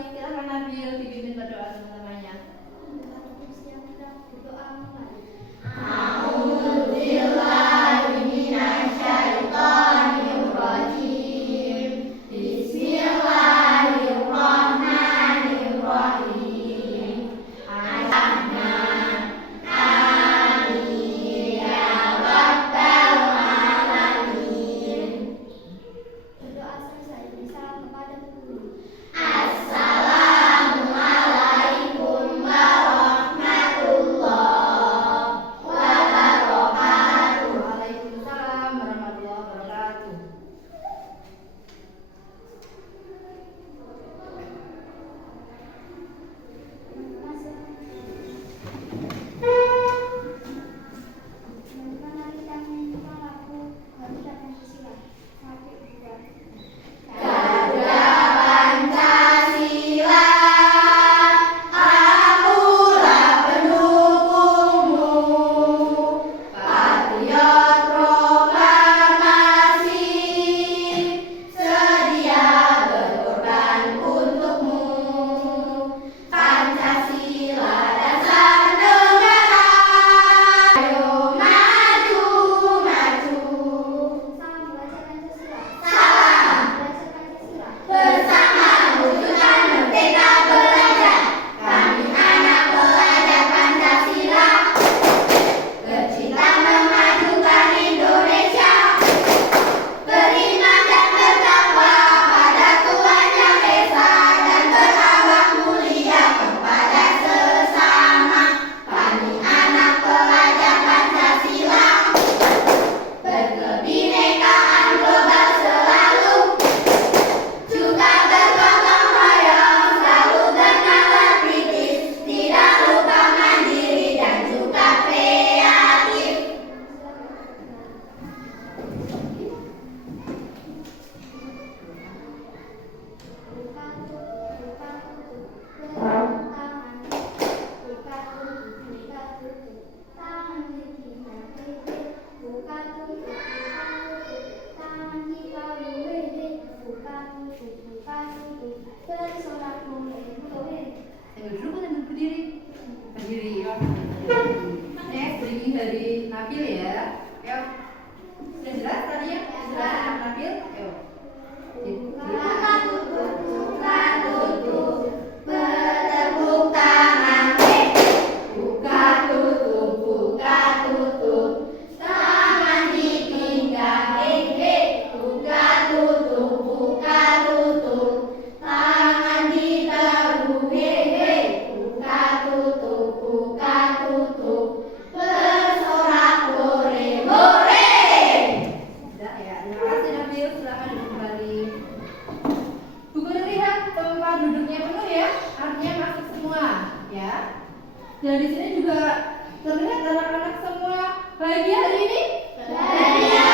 Silakan Nabil dipimpin berdoa teman-temannya. Dan di sini juga terlihat anak-anak semua bahagia hari ini. Bahagia.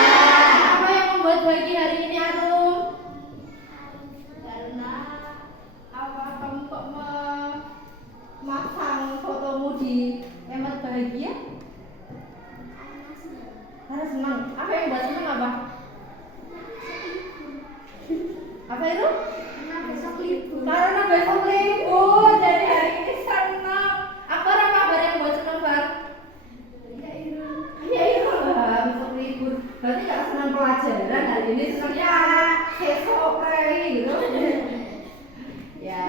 Apa yang membuat bahagia hari ini, Arum? Karena apa kamu kok memasang fotomu di emot bahagia? Karena senang. Apa yang buat senang apa? Apa itu? Karena besok libur. Karena besok libur. Jadi hari ini senang. Akbar apa kabar yang buat senang, Bar? Iya lah, besok libur. Berarti nggak senang pelajaran hari ini, senangnya besok gitu. Ya,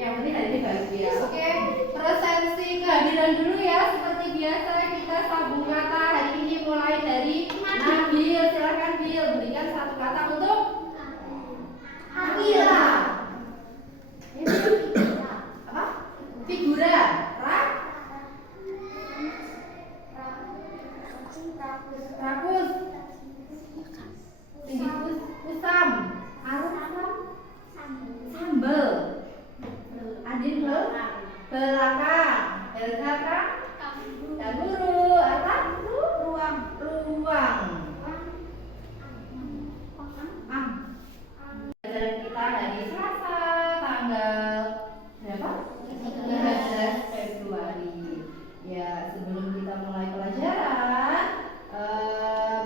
yang penting hari ini bahagia. Oke, presensi kehadiran dulu ya. Seperti biasa kita sambung kata hari ini mulai dari Nabil. Silakan Bil, berikan satu kata untuk Akila. Apa? Figura. Rakus. Usam. Sambel. Adin belakang. Belakang. Dan guru. Apa? Ruang. Pelajaran kita hari Selasa tanggal berapa? 13 Februari. Ya, sebelum kita mulai pelajaran,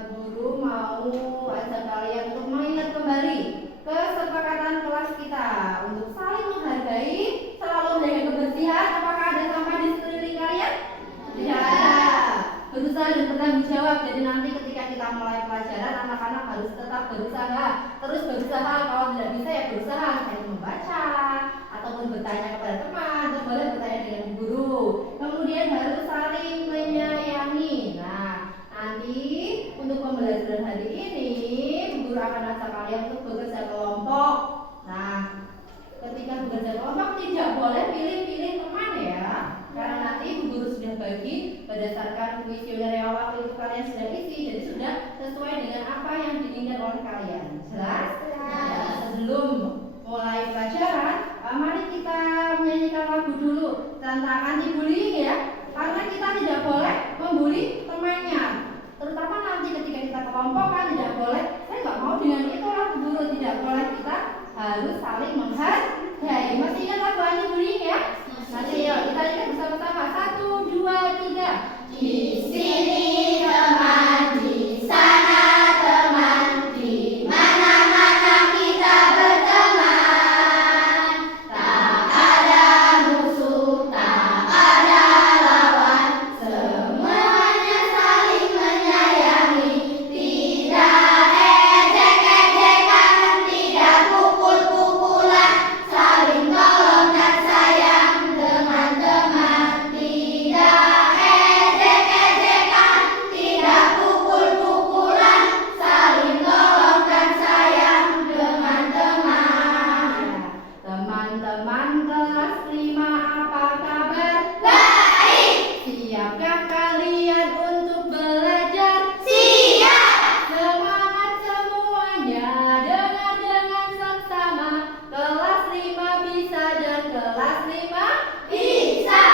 guru mau ajak kalian untuk mengingat kembali kesepakatan kelas kita untuk saling menghargai boleh pilih-pilih teman ya. Karena nanti Bu Guru sudah bagi berdasarkan kuesioner yang waktu itu kalian sudah isi, jadi sudah sesuai dengan apa yang diinginkan oleh kalian. Jelas? Ya, sebelum mulai pelajaran, mari kita menyanyikan lagu dulu tentang anti bullying ya. Karena kita tidak boleh membuli temannya. Terutama nanti ketika kita kelompokan, tidak boleh, saya nggak mau dengan itu lah Bu Guru, tidak boleh, kita harus saling menghargai. Masih ingat lagu anti bullying ya? Nanti yuk kita lihat bersama-sama. 1, 2, 3. Di sini teman, di sana teman, di mana-mana kita berteman. Tak ada musuh, tak ada lawan, semuanya saling menyayangi. Tidak ejek-ejekan, tidak pukul-pukulan, saling tolong dan sayang teman-teman. Tidak ejek-ejekan, tidak pukul-pukulan, saling tolong dan sayang teman-teman. Teman-teman kelas 5 apa kabar? Baik. Siapkah kalian untuk belajar? Siap. Semangat semuanya, dengar dengan seksama. Kelas 5 bisa dan kelas 5 bisa.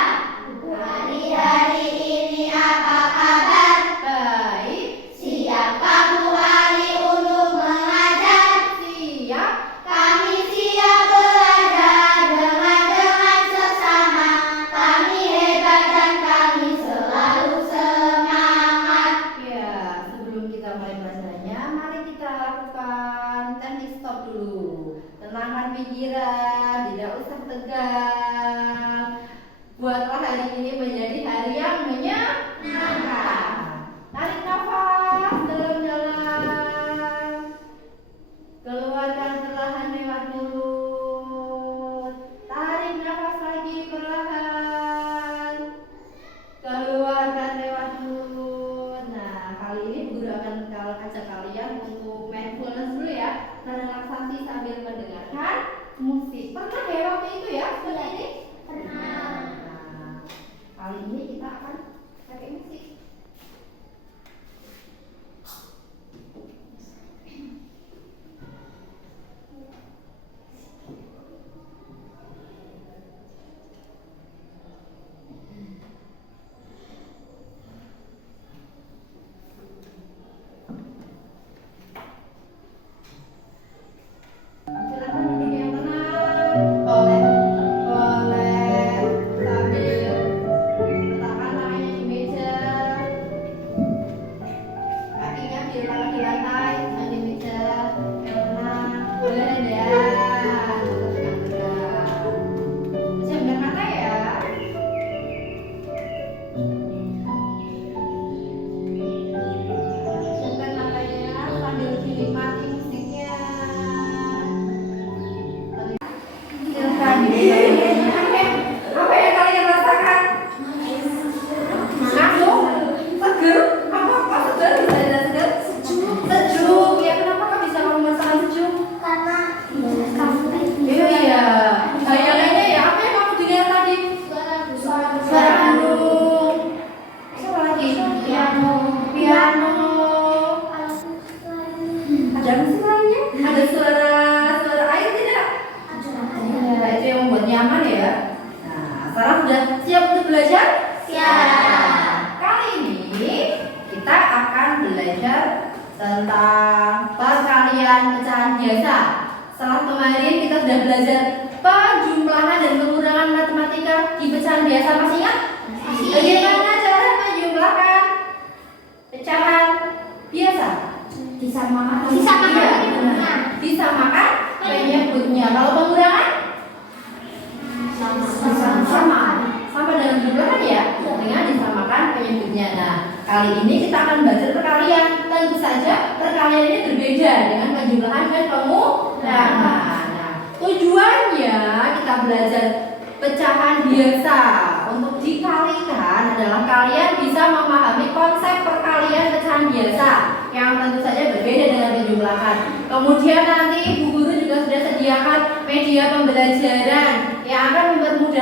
Hari-hari ini apa kabar? Baik. Siapkah Bu Ali untuk mengajar? Siap. Kami siap belajar dengan seksama. Kami hebat dan kami selalu semangat. Ya, sebelum kita mulai pelajarannya, mari kita lakukan teknik stop dulu. Tenangkan pikiran, tidak usah tegang. Buatlah hari ini menjadi hari yang menyenangkan. Tarik nafas dalam-dalam. Keluarkan perlahan lewat mulut. Tarik nafas lagi perlahan. Keluarkan lewat mulut. Nah, kali ini Guru akan ajak kalian untuk mindfulness dulu ya. Relaksasi sambil mendengarkan musik. Pernah ya waktu itu ya seperti ini? Pernah. Nah, kali ini kita akan pakai musik. Silakan duduk yang tenang. Boleh sambil letakkan tangannya di meja. Kakinya diletakkan di lantai, jangan di meja. Yang tenang. Boleh ya. Pejamkan mata ya. Pejamkan matanya sambil dinikmati musiknya. Silakan. Apa yang kalian rasakan? Langsung seger? Apa seger? Bisa seger? Sejuk. Ya, kenapa kok bisa kamu merasakan sejuk? Karena kamu Iya. Bayangannya ya, apa yang kamu dengar tadi? Suara burung. Siapa lagi? Piano. Ada musik lainnya? Ada suara air tidak? Ya, itu yang membuat nyaman ya. Nah, sekarang sudah siap untuk belajar? Siap. Kali ini kita akan belajar tentang perkalian pecahan biasa. Setelah kemarin kita sudah belajar penjumlahan dan pengurangan matematika di pecahan biasa, masih ingat? Masih. Bagaimana cara menjumlahkan pecahan biasa? disamakan Iya, benar. Disamakan penyebutnya. Kalau pengurangan? Sama dengan jumlahan ya, dengan disamakan penyebutnya. Nah, kali ini kita akan belajar perkalian. Tentu saja perkalian ini berbeda dengan penjumlahan dan pengurangan. Nah, tujuannya kita belajar pecahan biasa. Untuk dikalikan adalah kalian bisa memahami konsep perkalian pecahan biasa yang tentu saja berbeda dengan penjumlahan. Kemudian nanti Bu Guru juga sudah sediakan media pembelajaran yang akan mempermudah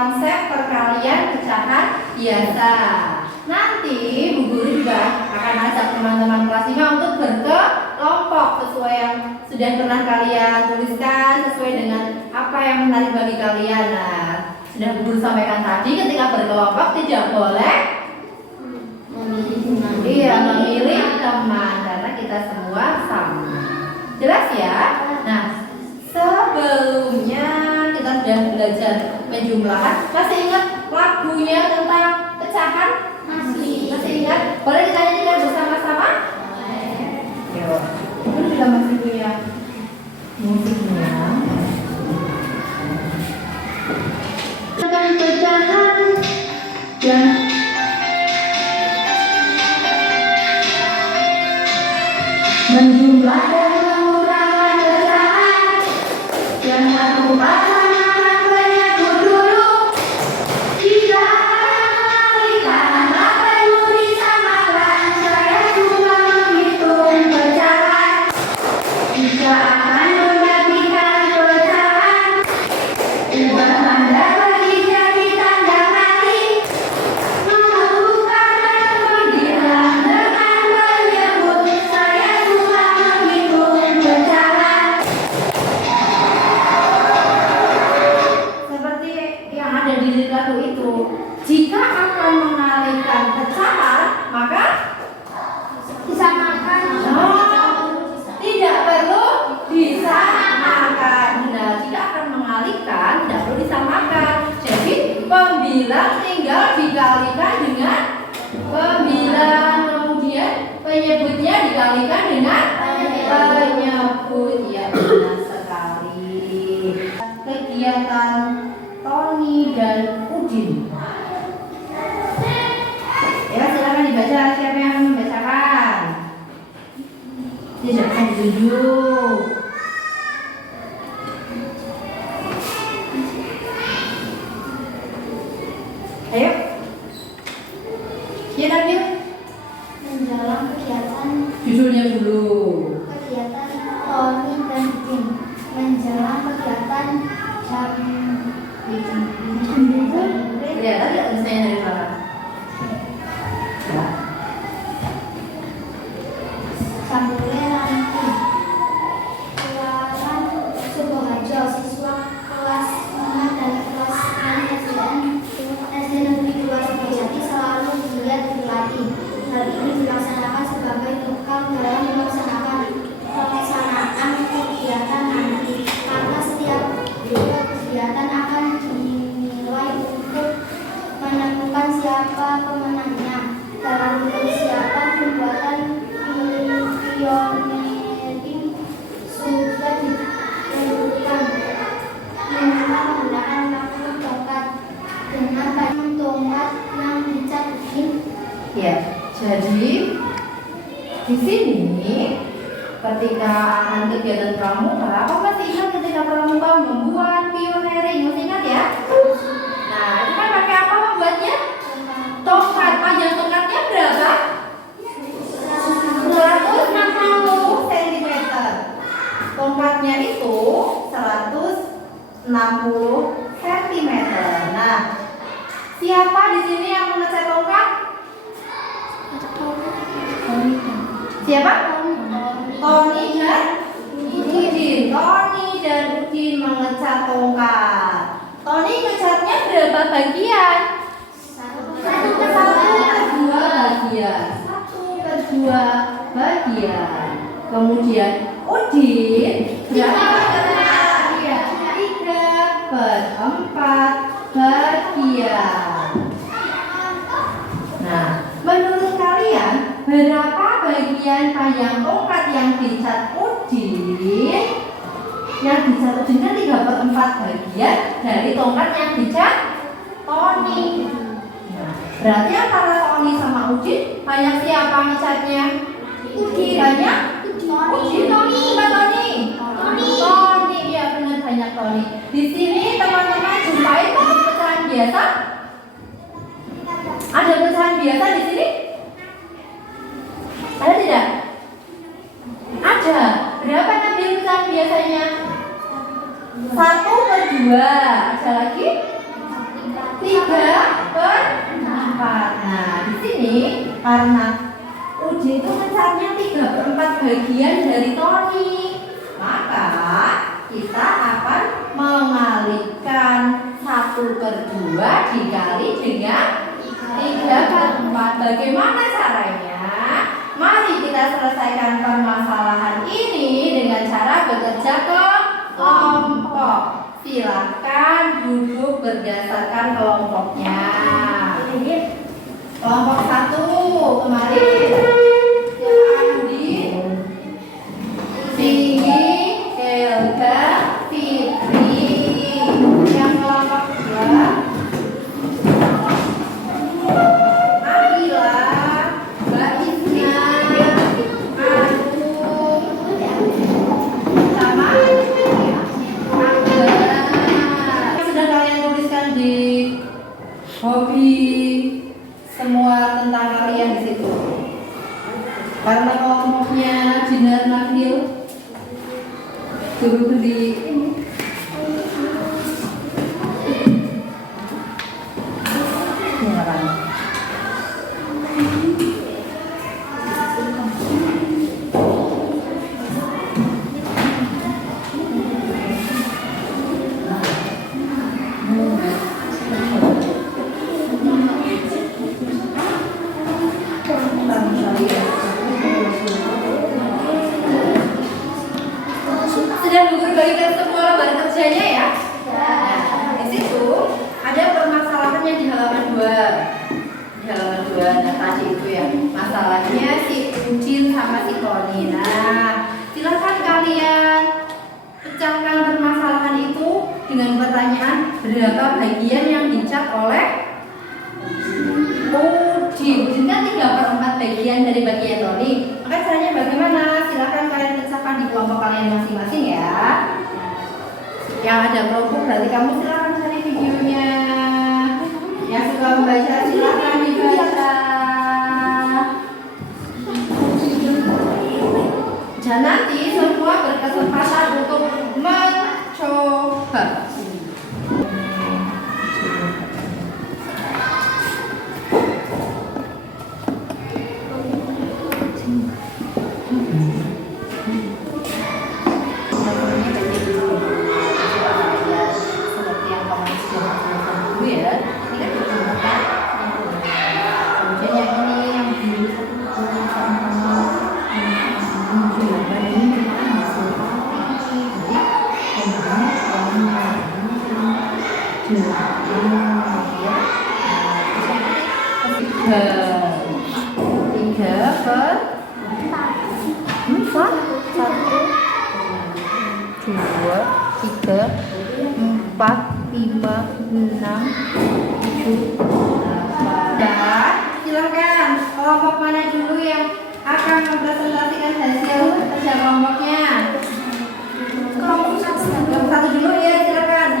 konsep perkalian pecahan biasa. Nanti Bu Guru juga akan ajak teman-teman kelas 5 untuk berkelompok sesuai yang sudah pernah kalian tuliskan, sesuai dengan apa yang menarik bagi kalian. Nah, sudah Bu Guru sampaikan tadi, ketika berkelompok tidak boleh memilih teman karena kita semua sama. Jelas ya? Nah, sebelumnya kita sudah belajar penjumlahan. Masih ingat lagunya tentang pecahan? Masih ingat? Boleh kita nyanyikan bersama-sama? Yuk. Ini kita masih punya musiknya. Tentang pecahan dan menjumlah dan mengurangi pecahan. Jangan lupa tanam banyak dulu. Tidak akan mengalihkan apa yang disamakan. Saya cuma menghitung pecahan. Tidak akan menggantikan pecahan. Ubah tanda bagi jadi tanda mati. Menentukan dan pemanggilan dengan menyebut saya cuma menghitung pecahan. Seperti yang ada di lagu itu, jika akan mengalihkan pecahan, maka Disamakan. tidak perlu disamakan. Nah, jika akan mengalihkan, tidak perlu disamakan. Jadi, pembilang tinggal dikalikan dengan pembilang, kemudian penyebutnya dikalikan dengan penyebut. Ya, benar sekali. Kegiatan Tony dan Udin. Ya, silakan dibaca. Siapa yang membacakan? Tidak akan ditunjuk. Ayo. Ya, Nabil. Menjelang kegiatan Judulnya dulu. Tony dan Udin. Menjelang kegiatan jam Kelihatan nggak tulisannya dari belakang? Ya. Sambil nanti Tuaran Sukoharjo, siswa kelas 5 dan kelas 6 SD Negeri 2 Sukajati selalu giat berlatih. Hal ini dilaksanakan sebagai bekal dalam pelaksanaan kegiatan nanti. Karena setiap kegiatan akan dinilai untuk menemukan siapa pemenangnya. Dalam persiapan pembuatan pioneering sudah ditentukan minimal menggunakan waktu tongkat dengan banyak tongkat yang dicat bikin. Ya, jadi di sini ketika akan kegiatan pramuka, apa masih ingat ketika pramuka membuat pioneering? Masih ingat ya? Nah, itu kan pakai apa membuatnya? Tongkat. Panjang tongkatnya berapa? 160 cm. Tongkatnya itu 160 cm. Nah, siapa di sini yang mengecat tongkat? Siapa? Tony dan Udin. Tony dan Udin mengecat tongkat. Tony ngecatnya berapa bagian? Satu ke dua bagian. Kemudian Udin berapa? Iya, 3/4 bagian. Nah, menurut kalian berapa bagian panjang tongkat yang dicat Udin? Yang dicat Udin kan 3/4 bagian dari tongkat yang dicat Tony. Nah, berarti antara Tony sama Udin banyak siapa ngecatnya? Udin. Banyak? Udin, Tony, Mbak Tony. Tony, ya benar banyak Tony. Di sini teman-teman jumpain bentuk pecahan biasa? Ada pecahan biasa di sini? Ada tidak? Ada. Berapa ngambil pecahan biasanya? 1/2. Ada lagi? 3/4. Nah, di sini karena Uji itu mencarinya 3/4 bagian dari Tony, maka kita akan mengalihkan 1/2 dikali dengan 3/4. Bagaimana caranya? Mari kita selesaikan permasalahan ini dengan cara bekerja kelompok. Silakan duduk berdasarkan kelompoknya. Kelompok 1 kemarin siapa Andi? Tinggi, Helga, Fitri. Yang kelompok 2 Akila, Mbak Isna, Agung, sama Angga. Sudah kalian tuliskan di hobi semua tentang kalian di situ. Karena kelompoknya Jinar Nabil suruh di ini. Sudah membagikan semua lembar kerjanya ya? Nah, di situ ada permasalahannya di halaman 2. Di halaman 2, nah tadi itu ya. Masalahnya si Ucin sama si Tony. Nah, silakan kalian pecahkan permasalahan itu dengan pertanyaan berapa bagian yang dicat oleh Udin. Udin kan 3/4 bagian dari bagian Tony. Maka caranya bagaimana? Silakan kalian pecahkan di kelompok kalian masing-masing ya. Yang ada kelompok berarti kamu silakan cari videonya. Yang suka membaca silakan dibaca. Dan nanti semua berkesempatan untuk mencoba. Tiga, empat, lima, enam, tujuh, delapan. Silakan kelompok mana dulu yang akan mempresentasikan hasil kerja kelompoknya? Kelompok 1 dulu ya, silakan.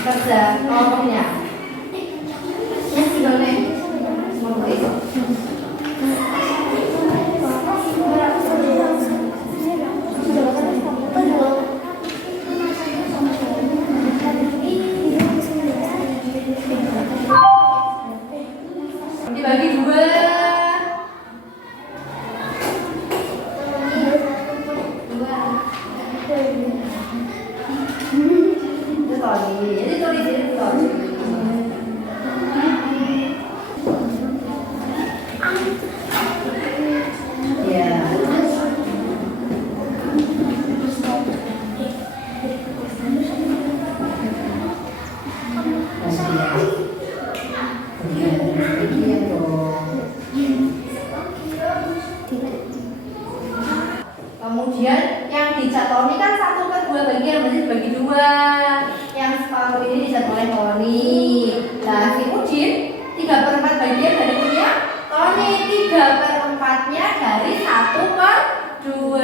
Kerja kelompoknya. Dibagi 2. Jadi tulis. 2. Yang separuh ini dicat oleh Tony. Nah, si Udin 3/4 bagian dari punya Tony, 3/4-nya dari 1/2.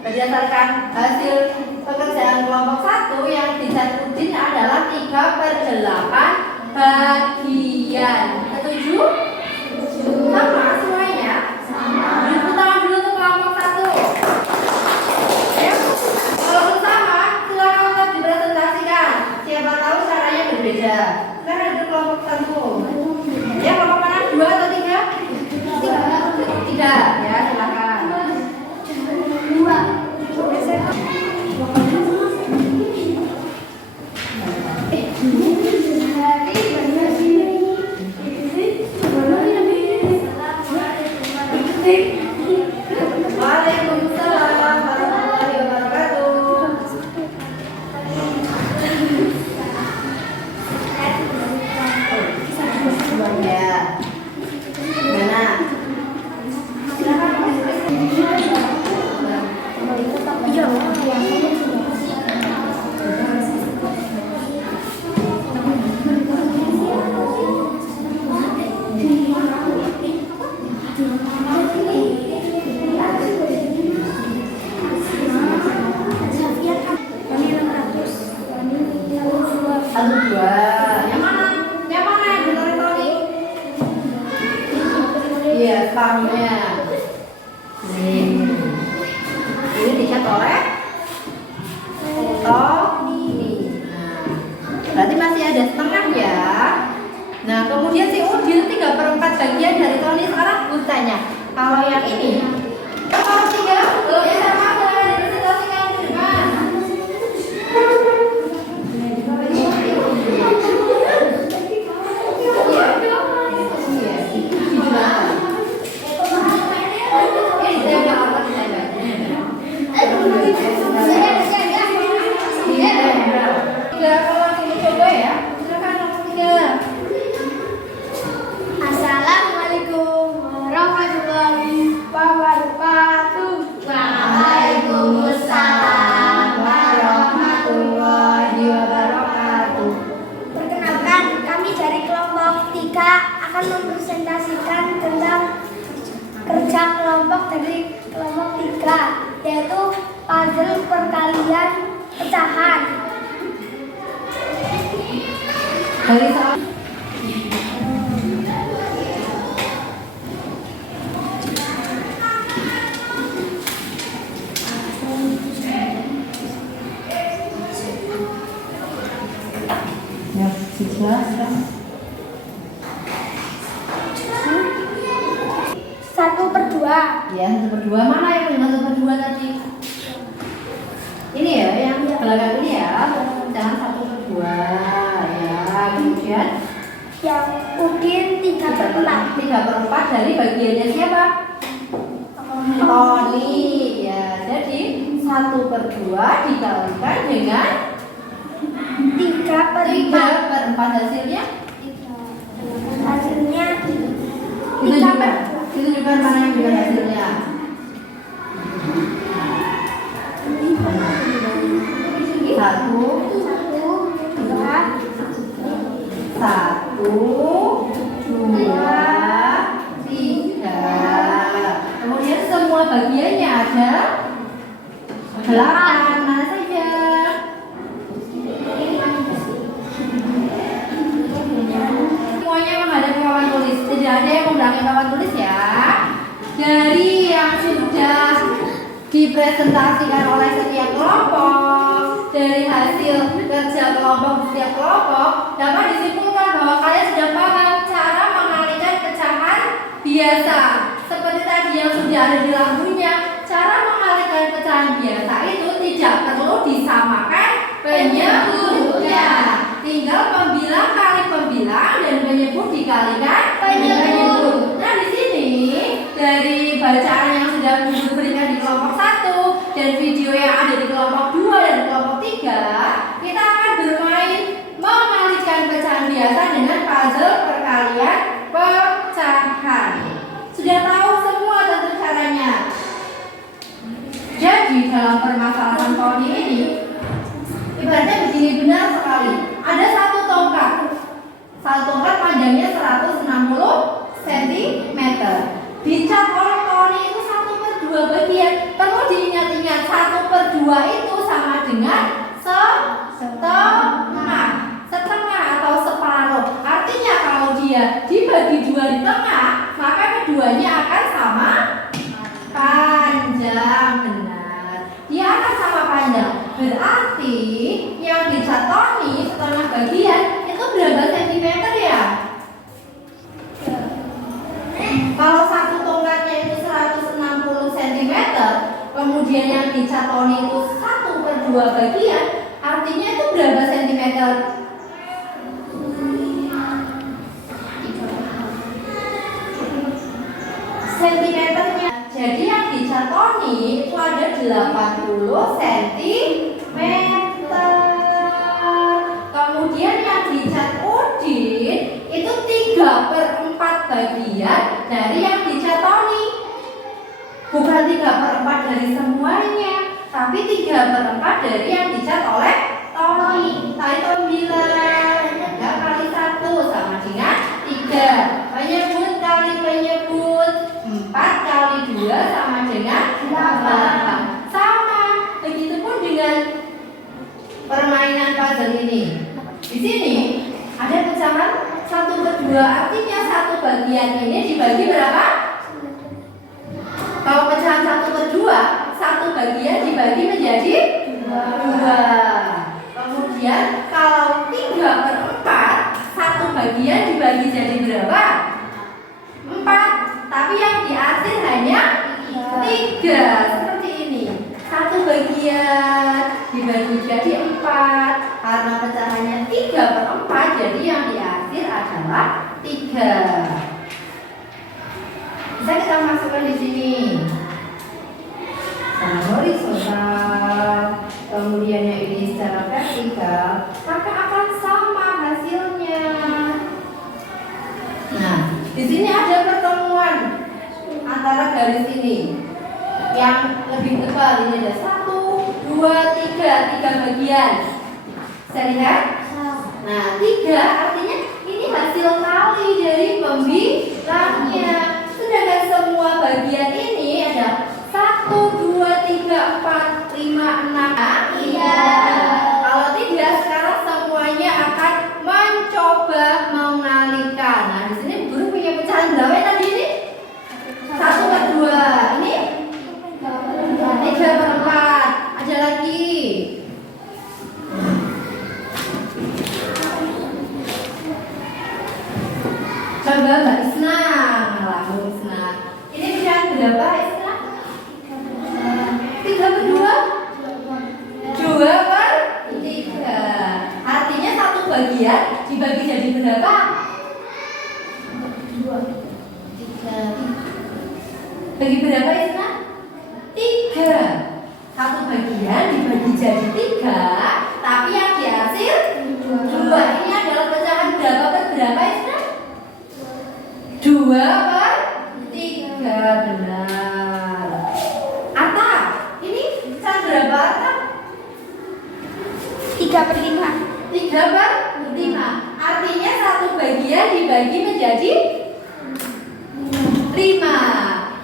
Berdasarkan hasil pekerjaan kelompok 1 yang dicat Udin adalah 3/8 bagian. Setuju? Sama semuanya? Beri tangan dulu untuk kelompok 1. Ya. Kalau sama, silakan untuk dipresentasikan. Siapa tahu caranya berbeda. Silakan untuk kelompok 1. Ya, kelompok mana? 2 atau 3? 3. Ya, silakan. 2. Waalaikumsalam warahmatullahi wabarakatuh. Ya. Gimana? Satu, 2. Yang mana? Yang mana yang benar Tony? Iya, separuhnya. Ini dicat oleh Tony. Nah, berarti masih ada setengah ya. Nah, kemudian si Udin 3/4 bagian dari Tony. Sekarang bertanya, kalau yang ini kalau 3, kalau yang sama dipresentasikan ke depan. Assalamualaikum warahmatullahi wabarakatuh. Waalaikumsalam warahmatullahi wabarakatuh. Perkenalkan, kami dari kelompok 3 akan mempresentasikan tentang kerja kelompok dari kelompok 3, yaitu puzzle perkalian pecahan. Dari soal ya, jelas. 1/2. Ya, 1/2. Mana yang benar 1/2 tadi? Ini ya, yang belakang ini ya. Jangan 1/2. Ya, kemudian Yang Udin 3/4. 3/4 dari bagiannya siapa? Tony. Ya, jadi 1/2 dikalikan dengan 3/4 hasilnya. Hasilnya Ditunjukkan mana yang dengan hasilnya. Satu, 2, 3. Kemudian semua bagiannya ada 8. Mana saja? Semuanya menghadap papan tulis. Tidak ada yang membelakangi papan tulis ya. Dari yang sudah dipresentasikan oleh setiap kelompok, dari hasil kerja kelompok setiap kelompok, dapat disimpulkan bahwa kalian sudah paham cara mengalihkan pecahan biasa. Seperti tadi yang sudah ada di lampunya, cara mengalihkan pecahan biasa itu tidak perlu disamakan penyebutnya. Tinggal pembilang kali pembilang dan penyebut dikalikan penyebut. Nah, di sini dari bacaan yang sudah diberikan di kelompok 1 dan video yang ada di kelompok 2 dan kelompok 3, kita akan bermain mengalihkan pecahan biasa dengan puzzle perkalian pecahan. Sudah tahu semua tentang caranya. Jadi dalam permasalahan Tony ini, yang dicat Tony setengah bagian itu berapa sentimeter ya? Kalau satu tongkatnya itu 160 cm, kemudian yang dicat Tony itu 1/2 bagian, artinya itu berapa sentimeter? Sentimeternya. Jadi yang dicat Tony itu ada 80 cm. Kemudian yang dicat Udin itu 3/4 bagian dari yang dicat Tony. Bukan 3/4 dari semuanya, tapi 3/4 dari yang dicat oleh Tony. Tadi Tony bilang 3 kali 1 sama dengan 3. Penyebut kali penyebut 4 kali 2 sama dengan 8. Sama. Begitupun dengan permainan puzzle ini. Di sini ada pecahan 1/2, artinya satu bagian ini dibagi berapa? Kalau pecahan 1/2, satu bagian dibagi menjadi 2. Kemudian kalau 3/4, satu bagian dibagi jadi berapa? 4. Tapi yang diarsir hanya 3. Seperti ini. Satu bagian dibagi jadi 4. Karena pecahannya 3/4, jadi yang diarsir adalah 3. Bisa kita masukkan di sini. Secara horizontal, kemudian yang ini secara vertikal, maka akan sama hasilnya. Nah, di sini ada pertemuan antara garis ini. Yang lebih tebal ini ada 1, 2, 3 bagian. Bisa lihat? Nah, 3 artinya ini hasil kali dari pembilangnya. Sedangkan semua bagian ini ada 1, 2, 3, 4, 5, 6. Iya. Kalau tidak, sekarang semuanya akan mencoba mengalihkan. Nah, di sini guru punya pecahan berapa tadi ini? 1/2. Ini 3/4. Ada lagi. Coba Mbak Isna, Mbak Isna. Ini pecahan berapa Isna? 3/2? 2/3. Artinya satu bagian dibagi jadi berapa? 2, 3. Bagi berapa Isna? 3. Satu bagian dibagi jadi 3, tapi yang dihasil 2. Ini adalah pecahan berapa per berapa Isna? 2/3. Benar. Atta, ini pecahan berapa Atta? 3/5. 3/5. Artinya satu bagian dibagi menjadi 5.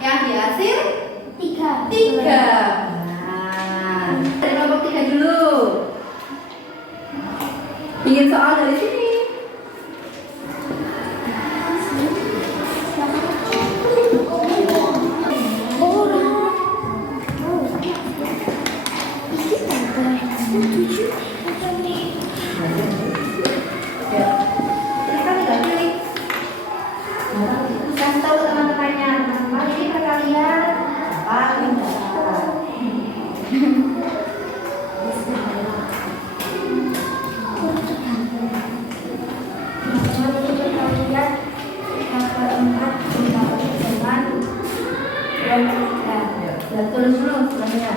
Yang dihasil 3. Nah, dari kelompok 3 dulu. Ingin soal dari sini. Kasih tahu teman-temannya, teman-teman ini kalian paling dasar. Tulis dulu sebenarnya.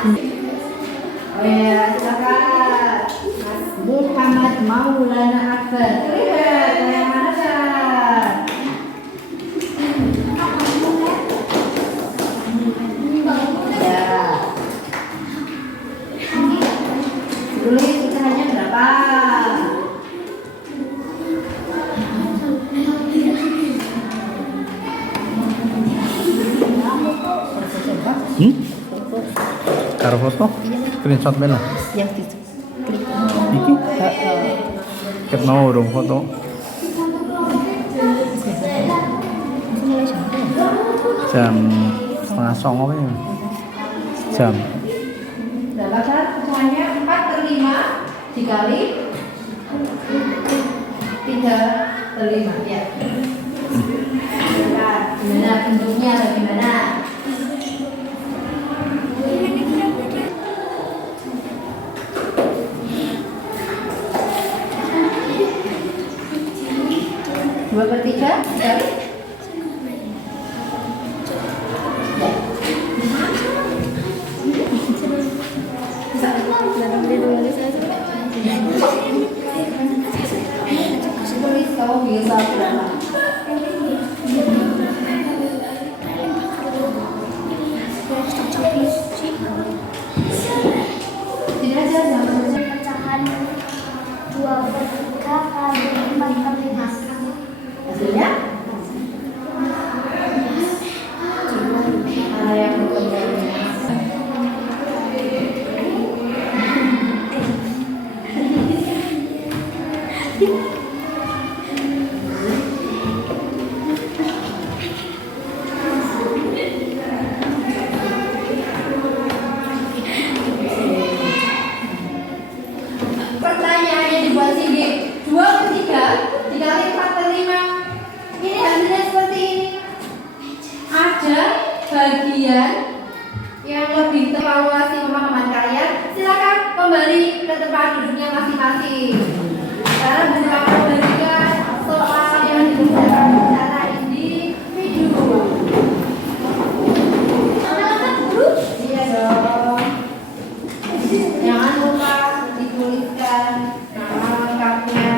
Oh ya, silakan. Mas Muhammad Maulana Akbar. Lihat, yang mana kan? Ya. Tulis usahannya berapa? Karo foto? Screenshot bela. Yang itu. Iki? Ket mau dong foto. Jam 8:30 ya. Jam. Dapatkan usahannya 4/5 dikali 3/5 ya. Gimana bentuknya atau gimana? Dua per tiga dikali tulis kamu bisa berapa? Tidak aja jangan Pecahan 2/3 kali 4/5. hasilnya mana yang berkembang? Pertanyaannya dibuat sini 2/3 dikali 4/5. Ini hasilnya seperti ini. Ada bagian yang lebih evaluasi pemahaman kalian, silakan kembali ke tempat duduknya masing-masing. Sekarang bisa memberikan soal yang dikerjakan secara individu. Iya dong. Jangan lupa dituliskan nama lengkapnya.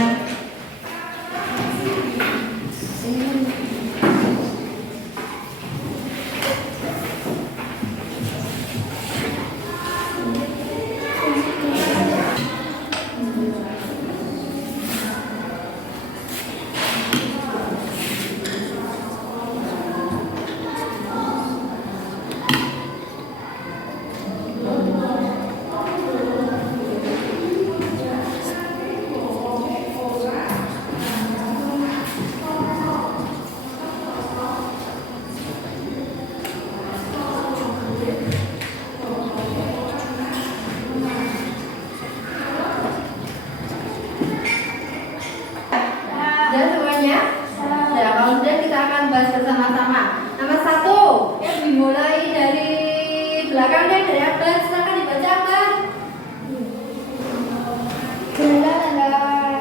Dan semuanya? Ya, kemudian kita akan bahas bersama-sama. Nomor 1, yang dimulai dari belakangnya dari Akbar, silakan dibaca Akbar. Jumlah tanda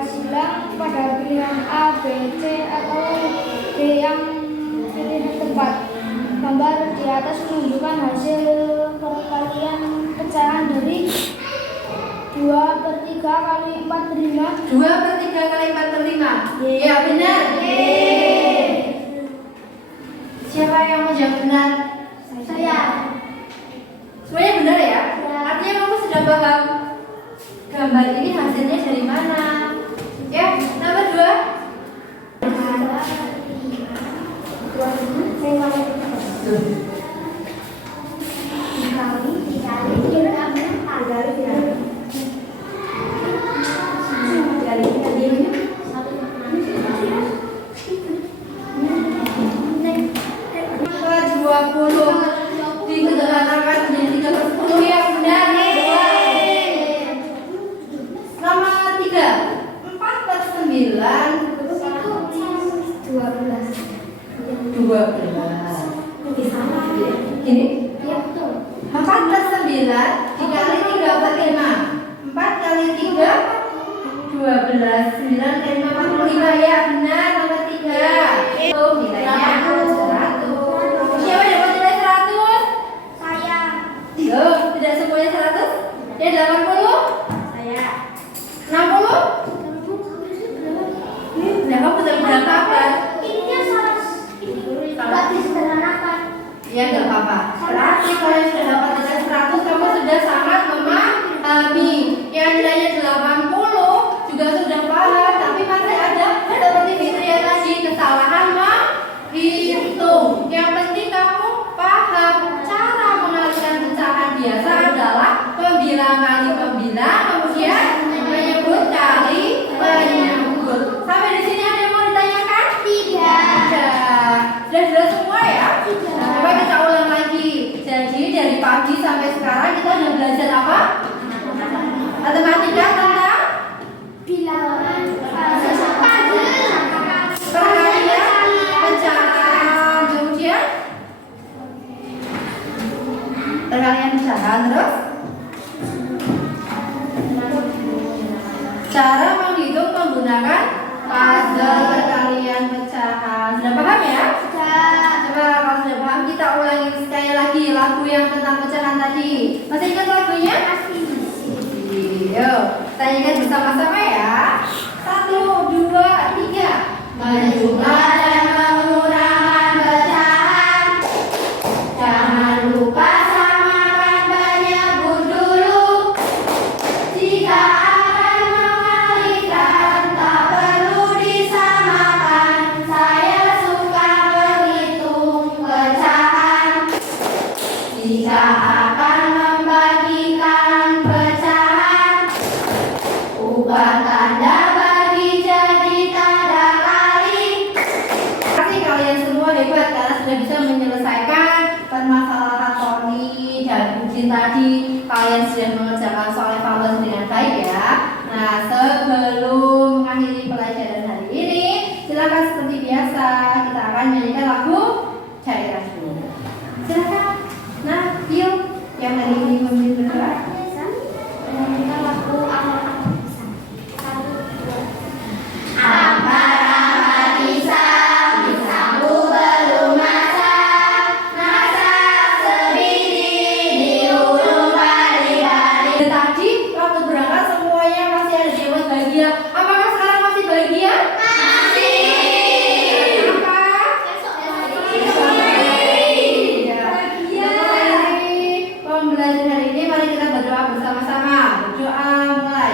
silang pada pilihan A, B, C atau D yang pilihan tepat. Gambar di atas menunjukkan hasil perkalian pecahan dari 2/3 kali 4/5. 2/3 kali 4/5. Ya benar. Siapa yang mau jawab benar? Saya. Semuanya benar ya? Ya. Artinya kamu sudah paham gambar ini hasilnya dari mana? Ya, nomor 2. Dikatakan menjadi 3/10 yang benar. Nomor 3, 4/9 12. Gini? 4/9 dikali 3/5. 4 kali 3 12. 9 kali 5 45. Ya benar, nomor 3. Itu nilainya 100. Siapa yang dapat nilai 100? Saya. Tuh, tidak semuanya 100? Ya 80? Saya 60? Ya kamu sudah berapa apa? ini salah disederhanakan. Ya nggak apa-apa. Berarti kalau yang sudah dapat dengan 100 kamu sudah sangat memahami. Yang nilainya 80 juga sudah paham, tapi masih ada seperti Fitria tadi kesalahan menghitung. Yang penting kamu paham cara mengalihkan pecahan biasa adalah membilang kali membilang, kemudian menyebut kali menyebut. Sampai di sini ada yang mau ditanyakan? Tidak. Sudah jelas semua ya? Sudah. Nah, coba kita ulang lagi. Jadi dari pagi sampai sekarang kita udah belajar apa? Matematika tentang Bilangan perharian, pecahan, kemudian perharian pecahan, terus cara menghitung menggunakan puzzle perkalian pecahan. Sudah paham ya? Coba kalau sudah paham kita ulangi sekali lagi lagu yang tentang pecahan tadi. Masih ingat lagunya? Yuk, kita ingat bersama-sama ya. 1, 2, 3. Menjumlah dan mengurangkan pecahan. Jangan lupa samakan penyebut dulu. Jika akan mengalihkan tak perlu disamakan. Saya suka menghitung pecahan. Jika akan membagikan pecahan, ubah tanda bagi jadi tanda kali. Pasti kalian semua hebat karena sudah bisa menyelesaikan permasalahan Tony dan Bujin tadi. Kalian sudah mengerjakan soal evaluasi dengan baik ya. Nah, sebelum mengakhiri pelajaran hari ini, silakan seperti biasa kita akan nyanyikan lagu Cairan dulu. Silakan. Nah, yuk yang hari ini memimpin berdoa. Tadi waktu berangkat semuanya masih ada di atas bahagia. Apakah sekarang masih bahagia? Kenapa? Pembelajaran hari ini mari kita berdoa bersama-sama. Berdoa mulai.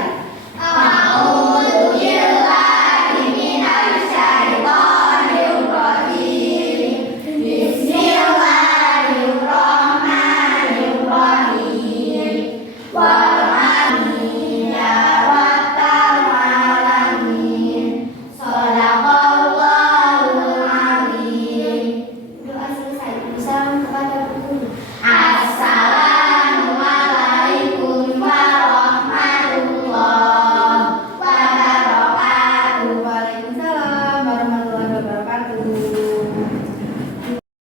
Doa selesai. Salam kepada guru.